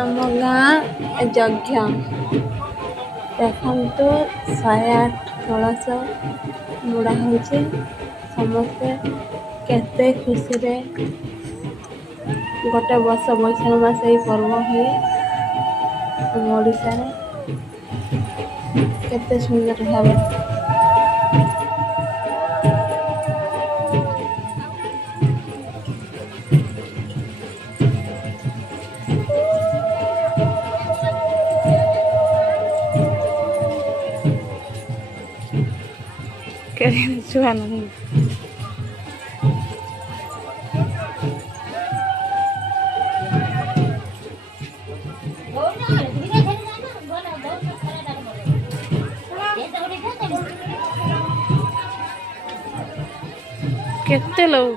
ଆମ ଗାଁ ଯଜ୍ଞ ଦେଖନ୍ତୁ 108 କଳସ ବୁଡ଼ା ହେଉଛି। ସମସ୍ତେ କେତେ ଖୁସିରେ ଗୋଟେ ବର୍ଷ ବୈଶାଖ ମାସ ଏହି ପର୍ବ ହୁଏ ଆମ ଓଡ଼ିଶାରେ କେତେ ସୁନ୍ଦର ଭାବେ ଛୁଆ ନାହିଁ। କେତେ ଲୋକ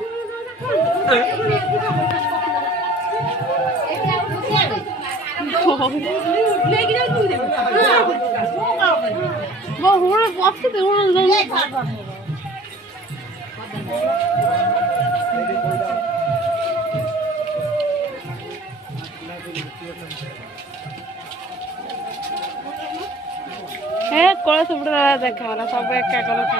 କଳସ ବୁଡ଼ା ଦେଖା ସବୁ ଏକା କଳସ